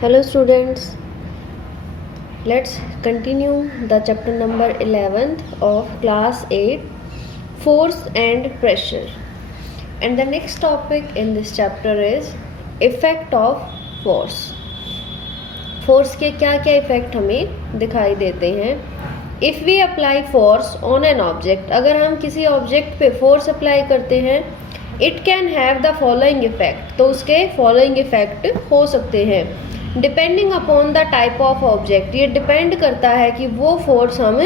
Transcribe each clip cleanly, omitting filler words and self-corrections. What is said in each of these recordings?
Hello students, let's continue the chapter number 11th of class 8, force and pressure. And the next topic in this chapter is effect of force. Force के क्या क्या effect हमें दिखाई देते हैं. If we apply force on an object, अगर हम किसी ऑब्जेक्ट पे फोर्स अप्लाई करते हैं, it can have the following effect, तो उसके फॉलोइंग इफेक्ट हो सकते हैं. Depending upon the type of object, ये डिपेंड करता है कि वो फोर्स हम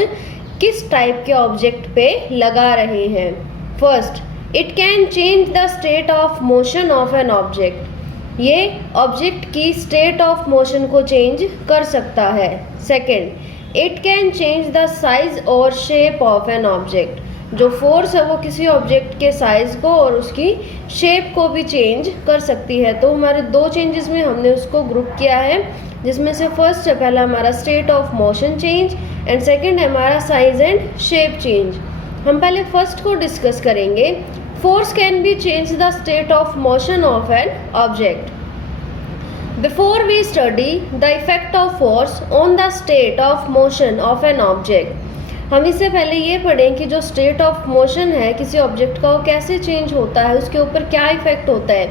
किस टाइप के ऑब्जेक्ट पे लगा रहे हैं. First, it can change the state of motion of an object, ये ऑब्जेक्ट की स्टेट ऑफ मोशन को चेंज कर सकता है. Second, it can change the size और शेप ऑफ एन ऑब्जेक्ट, जो फोर्स है वो किसी ऑब्जेक्ट के साइज को और उसकी शेप को भी चेंज कर सकती है. तो हमारे दो चेंजेस में हमने उसको ग्रुप किया है, जिसमें से फर्स्ट है पहला हमारा state of motion change and second है हमारा साइज एंड शेप चेंज. हम पहले फर्स्ट को डिस्कस करेंगे. Force can be change the state of motion of an object. Before we study the effect of force on the state of motion of an object, हम इससे पहले ये पढ़ें कि जो स्टेट ऑफ मोशन है किसी ऑब्जेक्ट का वो कैसे चेंज होता है, उसके ऊपर क्या इफेक्ट होता है.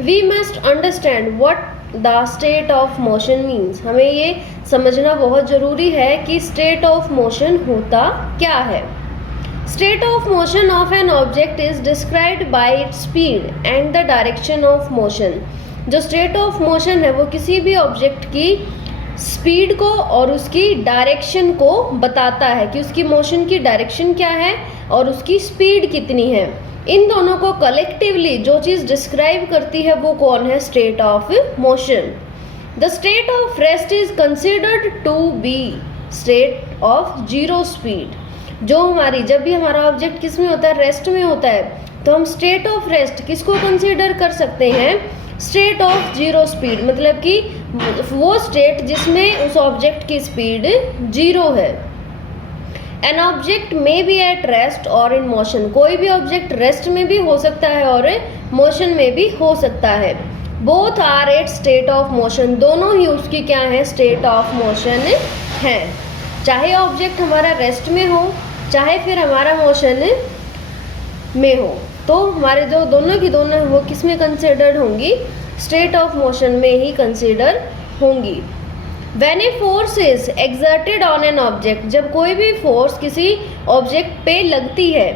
We must understand what the state of motion means, हमें ये समझना बहुत ज़रूरी है कि स्टेट ऑफ मोशन होता क्या है. State of motion of an object is described by its speed and the direction of motion. जो state of motion है वो किसी भी ऑब्जेक्ट की स्पीड को और उसकी डायरेक्शन को बताता है कि उसकी मोशन की डायरेक्शन क्या है और उसकी स्पीड कितनी है. इन दोनों को कलेक्टिवली जो चीज़ डिस्क्राइब करती है वो कौन है, state of motion. The state of rest is considered to be state of zero speed. जो हमारी जब भी हमारा ऑब्जेक्ट किस में होता है, रेस्ट में होता है, तो हम स्टेट ऑफ रेस्ट किसको कंसीडर कर सकते हैं, स्टेट ऑफ जीरो स्पीड, मतलब कि वो स्टेट जिसमें उस ऑब्जेक्ट की स्पीड जीरो है. एन ऑब्जेक्ट में बी एट रेस्ट और इन मोशन, कोई भी ऑब्जेक्ट रेस्ट में भी हो सकता है और मोशन में भी हो सकता है. Both are at state of motion, दोनों ही उसकी क्या है, स्टेट ऑफ मोशन है. चाहे ऑब्जेक्ट हमारा रेस्ट में हो चाहे फिर हमारा मोशन में हो, तो हमारे जो दोनों की दोनों वो किस में कंसिडर्ड होंगी, स्टेट ऑफ मोशन में ही कंसिडर होंगी. When a force is exerted on an object, जब कोई भी फोर्स किसी ऑब्जेक्ट पे लगती है,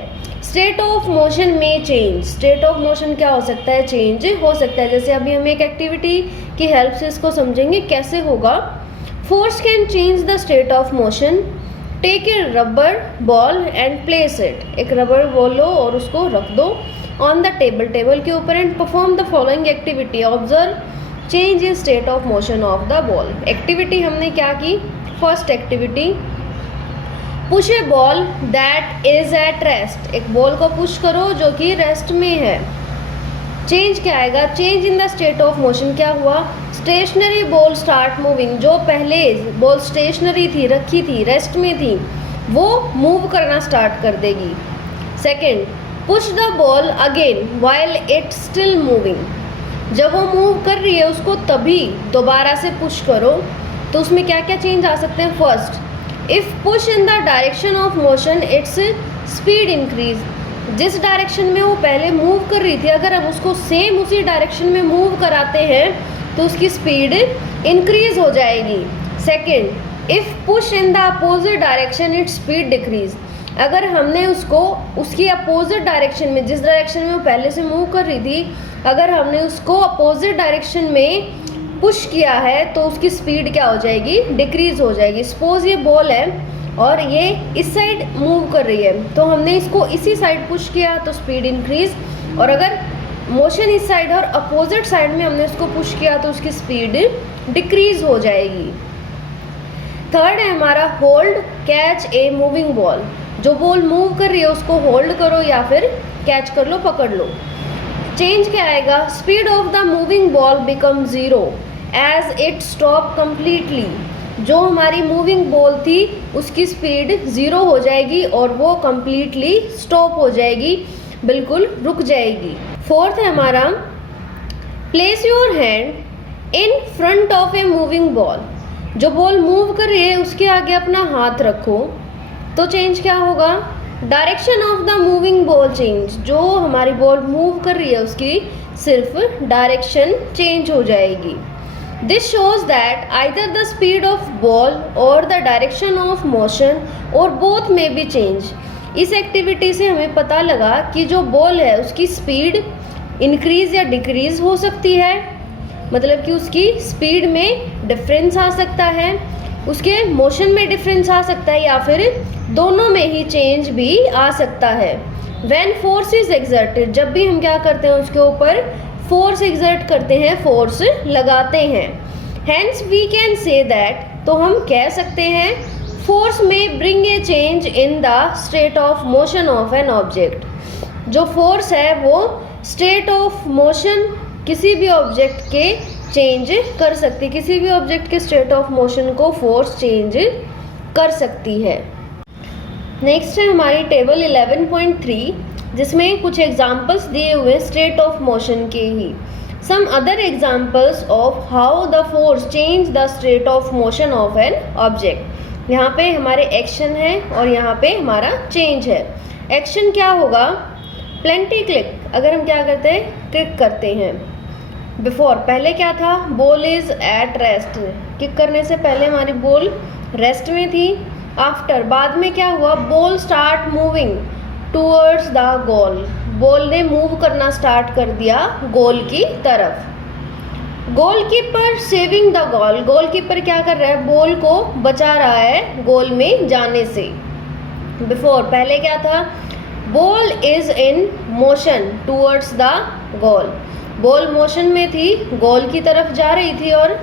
स्टेट ऑफ मोशन में चेंज, स्टेट ऑफ मोशन क्या हो सकता है, चेंज हो सकता है. जैसे अभी हम एक एक्टिविटी की हेल्प से इसको समझेंगे कैसे होगा. Force can change the state of motion. Take a rubber ball and place it, एक रबर बॉल लो और उसको रख दो ऑन द टेबल, टेबल के ऊपर, and perform the following activity. Observe change in state of motion of the ball. Activity हमने क्या की, first activity, push A ball that is at rest, एक बॉल को पुश करो जो कि रेस्ट में है. चेंज क्या आएगा, change in the state of motion क्या हुआ, स्टेशनरी बॉल स्टार्ट मूविंग, जो पहले बॉल स्टेशनरी थी, रखी थी, रेस्ट में थी, वो मूव करना स्टार्ट कर देगी. Second, push the ball again while it still moving, जब वो मूव कर रही है उसको तभी दोबारा से पुश करो. तो उसमें क्या क्या चेंज आ सकते हैं. First, if push in the direction of motion its speed increase, जिस डायरेक्शन में वो पहले मूव कर रही थी अगर हम उसको सेम उसी डायरेक्शन में मूव कराते हैं तो उसकी स्पीड इंक्रीज हो जाएगी. Second, if push in the opposite direction its speed decrease, अगर हमने उसको उसकी अपोजिट डायरेक्शन में, जिस डायरेक्शन में वो पहले से मूव कर रही थी, अगर हमने उसको अपोजिट डायरेक्शन में पुश किया है तो उसकी स्पीड क्या हो जाएगी, डिक्रीज हो जाएगी. सपोज ये बॉल है और ये इस साइड मूव कर रही है, तो हमने इसको इसी साइड पुश किया तो स्पीड इंक्रीज, और अगर मोशन इस साइड और अपोजिट साइड में हमने इसको पुश किया तो उसकी स्पीड डिक्रीज हो जाएगी. थर्ड है हमारा hold catch a moving ball, जो बॉल मूव कर रही है उसको होल्ड करो या फिर कैच कर लो, पकड़ लो. चेंज क्या आएगा, speed of the moving ball become zero as it stop completely, जो हमारी मूविंग बॉल थी उसकी स्पीड ज़ीरो हो जाएगी और वो कम्प्लीटली स्टॉप हो जाएगी, बिल्कुल रुक जाएगी. फोर्थ है हमारा, place your hand in front of a moving ball, जो बॉल मूव कर रही है उसके आगे अपना हाथ रखो तो चेंज क्या होगा, direction of the moving ball change, जो हमारी बॉल मूव कर रही है उसकी सिर्फ डायरेक्शन चेंज हो जाएगी। This shows that either the speed of ball और द डायरेक्शन ऑफ मोशन और बोथ में बी चेंज। इस एक्टिविटी से हमें पता लगा कि जो बॉल है उसकी स्पीड इंक्रीज या डिक्रीज हो सकती है, मतलब कि उसकी स्पीड में डिफरेंस आ सकता है, उसके मोशन में डिफरेंस आ सकता है, या फिर दोनों में ही चेंज भी आ सकता है। व्हेन फोर्स इज एक्सर्टेड, जब भी हम क्या करते हैं उसके ऊपर फोर्स एक्सर्ट करते हैं, फोर्स लगाते हैं। Hence we can say that, तो हम कह सकते हैं force may bring a change in the state of motion of an object. जो फोर्स है वो स्टेट ऑफ मोशन किसी भी ऑब्जेक्ट के चेंज कर सकती है, किसी भी ऑब्जेक्ट के स्टेट ऑफ मोशन को फोर्स चेंज कर सकती है। नेक्स्ट है हमारी टेबल 11.3, जिसमें कुछ एग्जाम्पल्स दिए हुए स्टेट ऑफ मोशन के ही। Some other examples of how the force change the state of motion of an object. यहाँ पे हमारे एक्शन है और यहाँ पे हमारा चेंज है। एक्शन क्या होगा, प्लेंटी क्लिक, अगर हम क्या करते हैं क्लिक करते हैं। बिफोर, पहले क्या था, ball is at rest, kick करने से पहले हमारी बॉल रेस्ट में थी। आफ्टर, बाद में क्या हुआ, ball start moving towards the goal, ball ने मूव करना स्टार्ट कर दिया गोल की तरफ। Goalkeeper saving the goal, goalkeeper क्या कर रहा है, बॉल को बचा रहा है गोल में जाने से। बिफोर, पहले क्या था, ball is in motion towards the goal, ball motion में थी, गोल की तरफ जा रही थी। और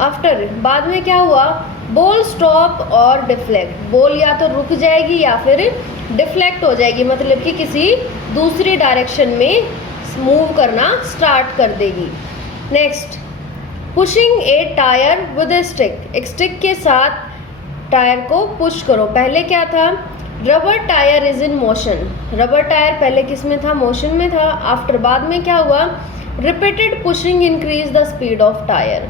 आफ्टर, बाद में क्या हुआ, बॉल स्टॉप और डिफ्लेक्ट, बॉल या तो रुक जाएगी या फिर डिफ्लेक्ट हो जाएगी, मतलब कि किसी दूसरी डायरेक्शन में मूव करना स्टार्ट कर देगी। Next, pushing A tyre with A stick, एक स्टिक के साथ टायर को पुश करो। पहले क्या था, rubber tyre is in motion, rubber tyre पहले किस में था, मोशन में था। आफ्टर, बाद में क्या हुआ, repeated pushing increase the speed of tyre,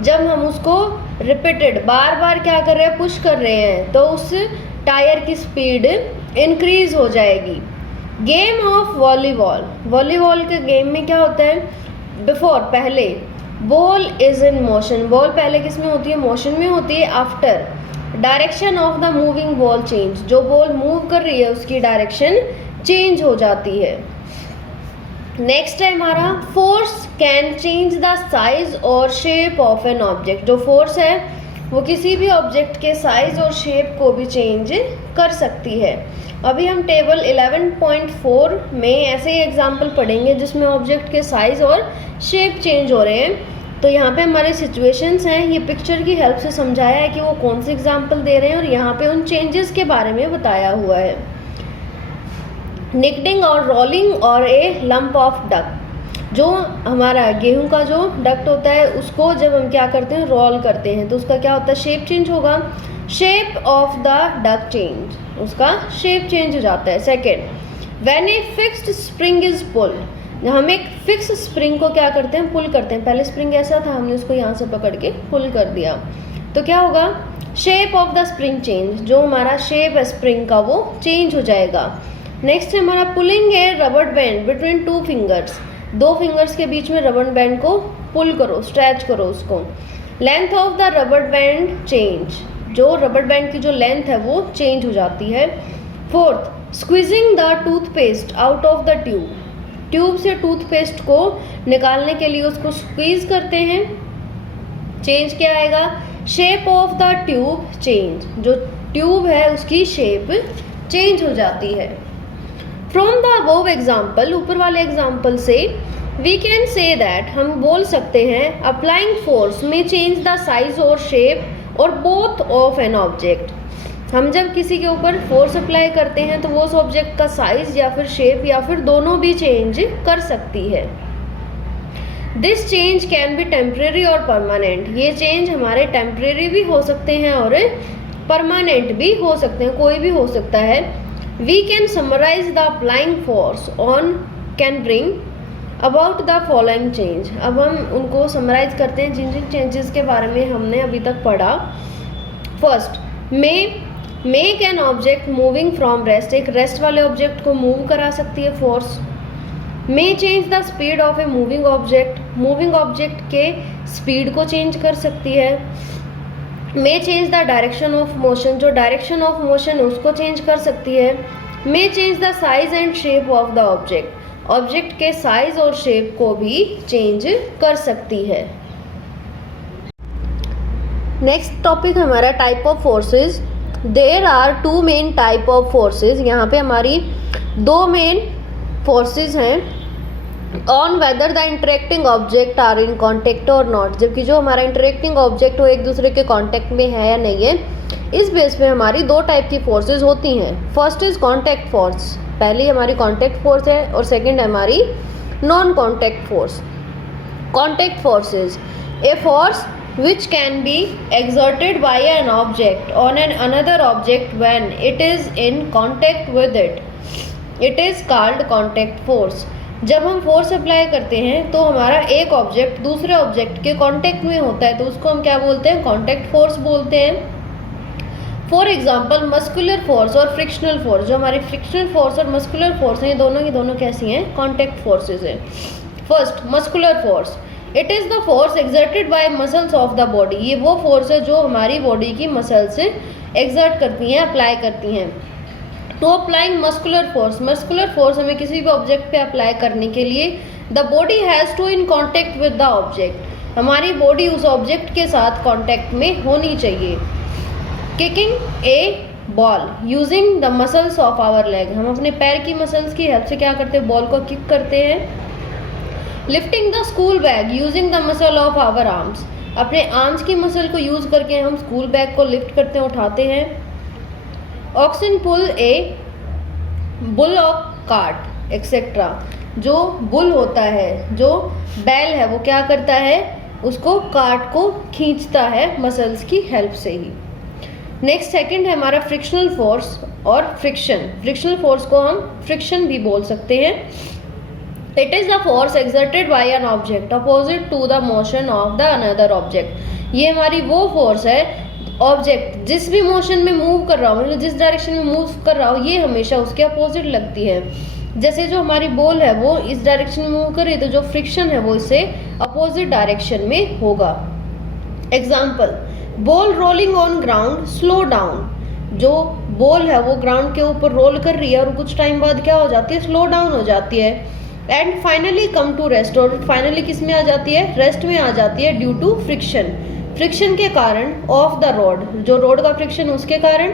जब हम उसको रिपीटेड बार बार क्या कर रहे हैं, पुश कर रहे हैं, तो उस टायर की स्पीड इंक्रीज हो जाएगी। गेम ऑफ वॉलीबॉल, वॉलीबॉल के गेम में क्या होता है, बिफोर, पहले, ball is in motion, ball पहले किस में होती है, मोशन में होती है। After, direction of the moving ball change, जो बॉल मूव कर रही है उसकी डायरेक्शन चेंज हो जाती है। नेक्स्ट है हमारा, force can change the size और शेप ऑफ एन ऑब्जेक्ट, जो फोर्स है वो किसी भी ऑब्जेक्ट के साइज और शेप को भी चेंज कर सकती है। अभी हम टेबल 11.4 में ऐसे ही एग्जाम्पल पढ़ेंगे जिसमें ऑब्जेक्ट के साइज और शेप चेंज हो रहे हैं। तो यहाँ पे हमारे सिचुएशंस हैं, ये पिक्चर की हेल्प से समझाया है कि वो कौन से एग्जाम्पल दे रहे हैं और यहाँ पे उन चेंजेस के बारे में बताया हुआ है। निकडिंग और रोलिंग और ए लंप ऑफ डक, जो हमारा गेहूं का जो डक्ट होता है उसको जब हम क्या करते हैं, रोल करते हैं, तो उसका क्या होता है, शेप चेंज होगा। Shape of the duck change, उसका शेप चेंज हो जाता है। Second, when a fixed spring is pulled, हम एक फिक्स स्प्रिंग को क्या करते हैं, पुल करते हैं। पहले स्प्रिंग ऐसा था, हमने उसको यहाँ से पकड़ के पुल कर दिया, तो क्या होगा, shape of the spring change, जो हमारा शेप है स्प्रिंग का वो चेंज हो जाएगा। नेक्स्ट है हमारा, pulling a rubber band between two fingers, दो फिंगर्स के बीच में रबर बैंड को पुल करो, स्ट्रेच करो उसको। Length of the rubber band change, जो रबर बैंड की जो लेंथ है वो चेंज हो जाती है। Fourth, squeezing the toothpaste out of the tube, tube से टूथपेस्ट को निकालने के लिए उसको स्क्वीज करते हैं, चेंज क्या आएगा, shape of the tube change, जो ट्यूब है उसकी शेप चेंज हो जाती है। फ्रॉम द अबव एग्जाम्पल, ऊपर वाले एग्जाम्पल से वी कैन से दैट, हम बोल सकते हैं, अप्लाइंग फोर्स में चेंज द साइज और शेप और बोथ ऑफ एन ऑब्जेक्ट। हम जब किसी के ऊपर फोर्स अप्लाई करते हैं तो वो उस ऑब्जेक्ट का साइज या फिर शेप या फिर दोनों भी चेंज कर सकती है। This change can be temporary और परमानेंट, ये चेंज हमारे टेम्परेरी भी हो सकते हैं और परमानेंट भी हो सकते हैं, कोई भी हो सकता है। We can summarize the applying force on can bring about the following change, अब हम उनको समराइज करते हैं जिन जिन चेंजेस के बारे में हमने अभी तक पढ़ा। First, make an object moving from rest, एक रेस्ट वाले ऑब्जेक्ट को मूव करा सकती है force. May change the speed of a moving object, moving object के स्पीड को चेंज कर सकती है। मे change the direction of motion, जो डायरेक्शन ऑफ मोशन है उसको चेंज कर सकती है। मे change the size and shape of the object, object के साइज और शेप को भी चेंज कर सकती है। नेक्स्ट टॉपिक हमारा type of forces. There are two main type of forces, यहाँ पे हमारी दो मेन फोर्सेस हैं। On whether the interacting object are in contact और नॉट, जबकि जो हमारा इंटरेक्टिंग ऑब्जेक्ट वो एक दूसरे के कॉन्टेक्ट में है या नहीं है, इस बेस पे हमारी दो टाइप की फोर्सेस होती हैं। फर्स्ट इज कॉन्टैक्ट फोर्स, पहली हमारी कॉन्टैक्ट फोर्स है, और सेकंड है हमारी non contact force. Contact forces, a force which can be exerted by an object on an another object when it is in contact with it, it is called contact force। जब हम force apply करते हैं तो हमारा एक object दूसरे object के contact में होता है तो उसको हम क्या बोलते हैं, कॉन्टैक्ट फोर्स बोलते हैं। फॉर एग्जाम्पल मस्कुलर फोर्स और फ्रिक्शनल फोर्स, जो हमारी फ्रिक्शनल फोर्स और मस्कुलर फोर्स हैं, ये दोनों की दोनों कैसी हैं, कॉन्टैक्ट फोर्सेज हैं। First, muscular force, it is the force exerted bye muscles of the body, ये वो फोर्स है जो हमारी बॉडी की मसल्स एक्सर्ट करती हैं, अप्लाई करती हैं। तो applying muscular force, muscular force हमें किसी भी ऑब्जेक्ट पे अप्लाई करने के लिए the body has to in contact with the object, हमारी बॉडी उस ऑब्जेक्ट के साथ कॉन्टेक्ट में होनी चाहिए। Kicking a ball using the muscles of our leg, हम अपने पैर की मसल्स की हेल्प से क्या करते हैं, बॉल को किक करते हैं। Lifting the school bag using the muscle of our arms, अपने आर्म्स की मसल को यूज करके हम स्कूल बैग को लिफ्ट करते हैं, उठाते हैं। Oxen pull a bull of cart etcetera, जो बुल होता है, जो बैल है, वो क्या करता है, उसको कार्ट को खींचता है मसल्स की हेल्प से ही। नेक्स्ट सेकंड है हमारा फ्रिक्शनल फोर्स और फ्रिक्शन, फ्रिक्शनल फोर्स को हम फ्रिक्शन भी बोल सकते हैं। It is the force exerted by an object opposite to the motion of the another object, ये हमारी वो फोर्स है, ऑब्जेक्ट जिस भी मोशन में मूव कर रहा हो, मतलब जिस डायरेक्शन में मूव कर रहा हो, ये हमेशा उसके अपोजिट लगती है। जैसे जो हमारी बॉल है वो इस डायरेक्शन में मूव कर रही है तो जो फ्रिक्शन है वो इससे अपोजिट डायरेक्शन में होगा। Example, ball rolling on ground slow down, जो बॉल है वो ग्राउंड के ऊपर रोल कर रही है और कुछ टाइम बाद क्या हो जाती है, स्लो डाउन हो जाती है। And finally come to rest, और फाइनली किस में आ जाती है, रेस्ट में आ जाती है, ड्यू टू फ्रिक्शन, फ्रिक्शन के कारण ऑफ द रोड, जो रोड का फ्रिक्शन उसके कारण।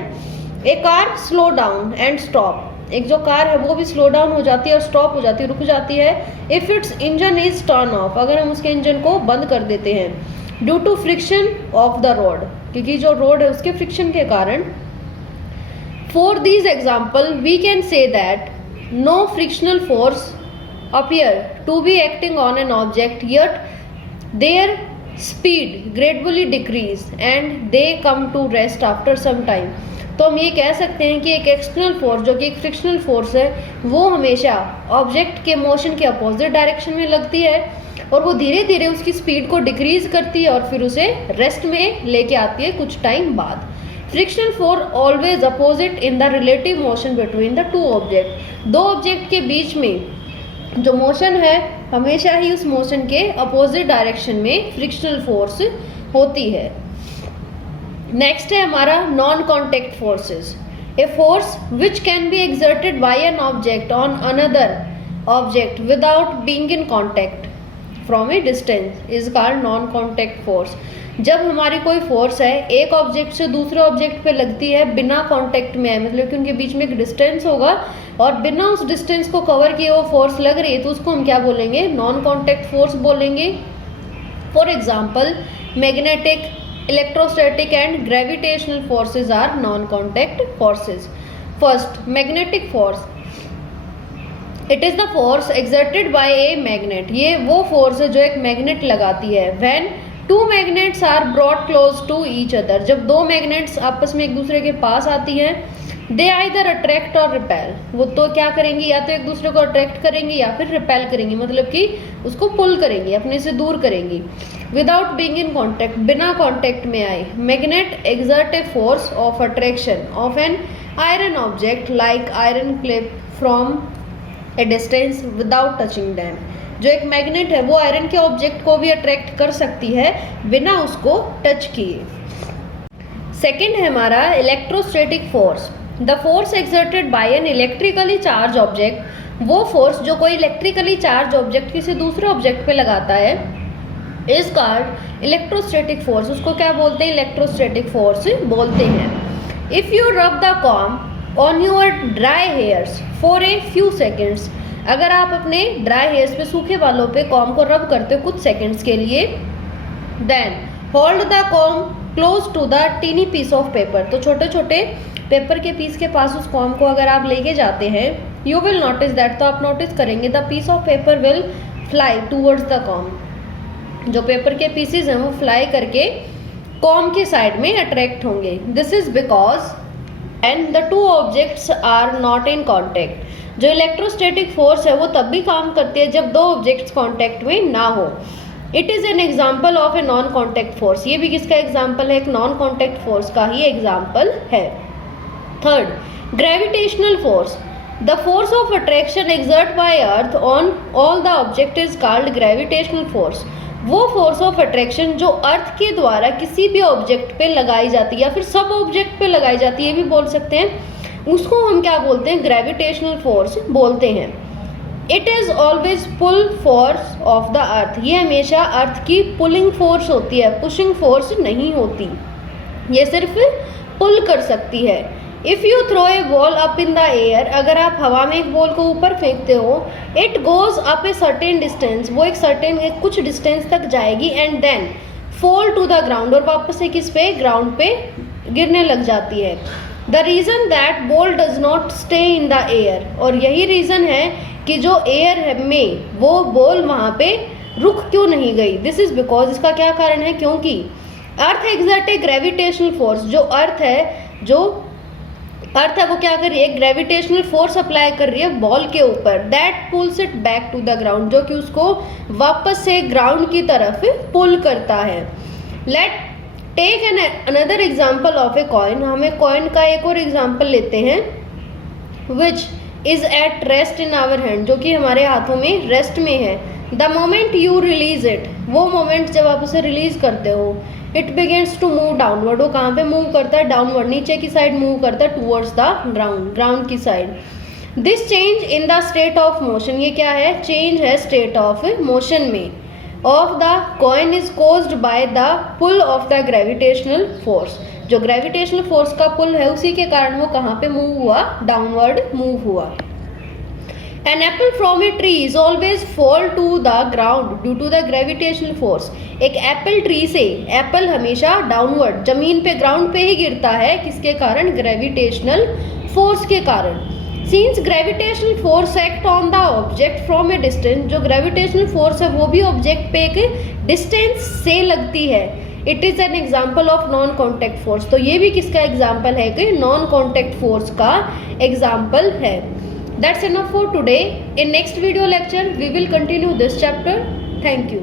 A car slow down and stop, एक जो कार है वो भी स्लो डाउन हो जाती है और स्टॉप हो जाती है, रुक जाती है। If its engine is turn off, अगर हम उसके इंजन को बंद कर देते हैं, due to friction of the road, क्योंकि जो रोड है उसके फ्रिक्शन के कारण। For these example we can say that no frictional force appear to be acting on an object, yet their speed gradually decrease and they come to rest after some time। तो हम ये कह सकते हैं कि एक एक्सटर्नल फोर्स जो कि एक फ्रिक्शनल फोर्स है वो हमेशा ऑब्जेक्ट के मोशन के अपोजिट डायरेक्शन में लगती है और वो धीरे धीरे उसकी स्पीड को डिक्रीज करती है और फिर उसे रेस्ट में लेके आती है कुछ टाइम बाद। Frictional force always opposite in the relative motion between the two object, दो ऑब्जेक्ट के बीच में जो मोशन है हमेशा ही उस मोशन के अपोजिट डायरेक्शन में फ्रिक्शनल फोर्स होती है। नेक्स्ट है हमारा non contact forces, a force which can be exerted by an object on another object without being in contact from A distance is called non contact force. जब हमारी कोई force है एक object से दूसरे ऑब्जेक्ट पे लगती है बिना कांटेक्ट में है, मतलब कि उनके बीच में एक डिस्टेंस होगा और बिना उस डिस्टेंस को कवर किए वो फोर्स लग रही है तो उसको हम क्या बोलेंगे, नॉन कांटेक्ट फोर्स बोलेंगे। For example magnetic, electrostatic and gravitational forces are non contact forces. First, magnetic force, it is the force exerted by a magnet, ये वो फोर्स है जो एक मैग्नेट लगाती है। When two magnets are brought close to each other, जब दो magnets आपस में एक दूसरे के पास आती हैं, दे आइदर अट्रैक्ट और रिपेल, वो तो क्या करेंगी, या तो एक दूसरे को अट्रैक्ट करेंगी या फिर रिपेल करेंगी, मतलब कि उसको पुल करेंगी, अपने से दूर करेंगी। विदाउट बीइंग इन कॉन्टैक्ट, बिना कॉन्टैक्ट में आए। Magnet exert a force of attraction of an iron object like iron clip from A distance without touching them. जो एक मैग्नेट है वो आयरन के ऑब्जेक्ट को भी अट्रैक्ट कर सकती है बिना उसको टच किए। सेकेंड है हमारा electrostatic force. The force exerted by an electrically charge object, वो फोर्स जो कोई इलेक्ट्रिकली चार्ज ऑब्जेक्ट किसी दूसरे ऑब्जेक्ट पे लगाता है, इज कॉल्ड इलेक्ट्रोस्टैटिक फोर्स। उसको क्या बोलते हैं, इलेक्ट्रोस्टैटिक फोर्स बोलते हैं। If you rub the com on your dry hairs for a few seconds, अगर आप अपने ड्राई हेयर्स पे, सूखे बालों पे कॉम को रब करते हो कुछ सेकेंड्स के लिए, then hold the comb close to the tiny piece of paper, तो छोटे छोटे पेपर के पीस के पास उस कॉम को अगर आप लेके जाते हैं, यू विल नोटिस दैट, तो आप नोटिस करेंगे the piece of paper will fly towards the comb, जो पेपर के पीसेस हैं वो फ्लाई करके कॉम के साइड में अट्रैक्ट होंगे। This is because and the two objects are not in contact. जो इलेक्ट्रोस्टैटिक फोर्स है वो तब भी काम करती है जब दो ऑब्जेक्ट्स कॉन्टैक्ट में ना हो। It is an example of a non contact force, ये भी किसका एग्जाम्पल है, एक नॉन कॉन्टैक्ट फोर्स का ही एग्जाम्पल है। Third, gravitational force. The force of attraction exert by earth on all the object is called gravitational force. वो force of attraction जो अर्थ के द्वारा किसी भी ऑब्जेक्ट पे लगाई जाती है या फिर सब ऑब्जेक्ट पे लगाई जाती है, ये भी बोल सकते हैं, उसको हम क्या बोलते हैं, ग्रेविटेशनल फोर्स बोलते हैं। It is always pull force of the earth, ये हमेशा अर्थ की पुलिंग फोर्स होती है, पुशिंग फोर्स नहीं होती, ये सिर्फ पुल कर सकती है। If you throw a ball up in the air, अगर आप हवा में एक बॉल को ऊपर फेंकते हो, it goes up a certain distance, वो एक सर्टेन कुछ डिस्टेंस तक जाएगी, and then fall to the ground, और वापस से किस पे, ग्राउंड पे गिरने लग जाती है। The reason that ball does not stay in the air, और यही रीज़न है कि जो एयर है में वो बॉल वहाँ पे रुक क्यों नहीं गई। दिस इज़ बिकॉज, इसका क्या कारण है, क्योंकि अर्थ एक्सर्ट ए ग्रेविटेशनल फोर्स, जो अर्थ है वो क्या कर रही है, ग्रेविटेशनल फोर्स अप्लाई कर रही है बॉल के ऊपर, that pulls it back to the ground, जो कि उसको वापस से ग्राउंड की तरफ पुल करता है। Let take an another example of a coin, हमें कॉइन का एक और एग्जाम्पल लेते हैं, which is at rest in our hand, जो कि हमारे हाथों में रेस्ट में है। The moment you release it, वो मोमेंट जब आप उसे रिलीज करते हो, it begins to move downward, वो कहाँ पे मूव करता है, डाउनवर्ड, नीचे की साइड मूव करता है, टूवर्ड्स द ग्राउंड, ग्राउंड की side. This change in the state of motion, ये क्या है, चेंज है स्टेट ऑफ मोशन में, of the coin is caused by the pull of the gravitational force, जो ग्रेविटेशनल फोर्स का पुल है उसी के कारण वो कहाँ पे मूव हुआ, डाउनवर्ड मूव हुआ। An apple from a tree is always fall to the ground due to the gravitational force. एक एप्पल ट्री से एप्पल हमेशा डाउनवर्ड, जमीन पे, ग्राउंड पे ही गिरता है, किसके कारण, ग्रेविटेशनल फोर्स के कारण। Since gravitational force act on the object from a distance, जो ग्रेविटेशनल फोर्स है वो भी ऑब्जेक्ट पे एक डिस्टेंस से लगती है, it is an example of non contact force, तो ये भी किसका एग्जाम्पल है, कि नॉन कॉन्टैक्ट फोर्स का एग्जाम्पल है। That's enough for today. In next video lecture, we will continue this chapter. Thank you.